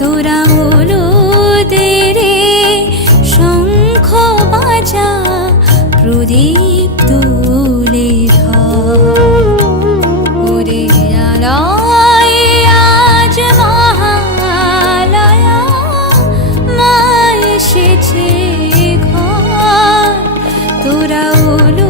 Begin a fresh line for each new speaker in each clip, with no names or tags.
তোরা হলো দেরে শঙ্খ বাজা প্রদীপ তুলে ধরে। আজ মহালয়া এসেছে ঘর। তোরা হলো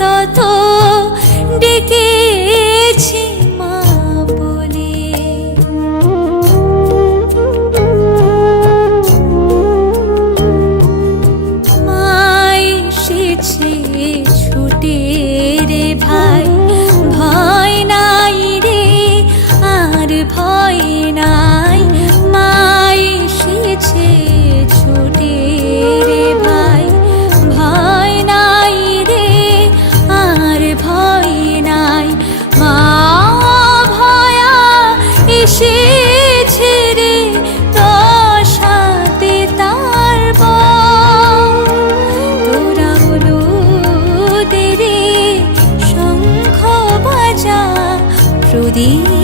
তথ ডেকেছি। সুদীপ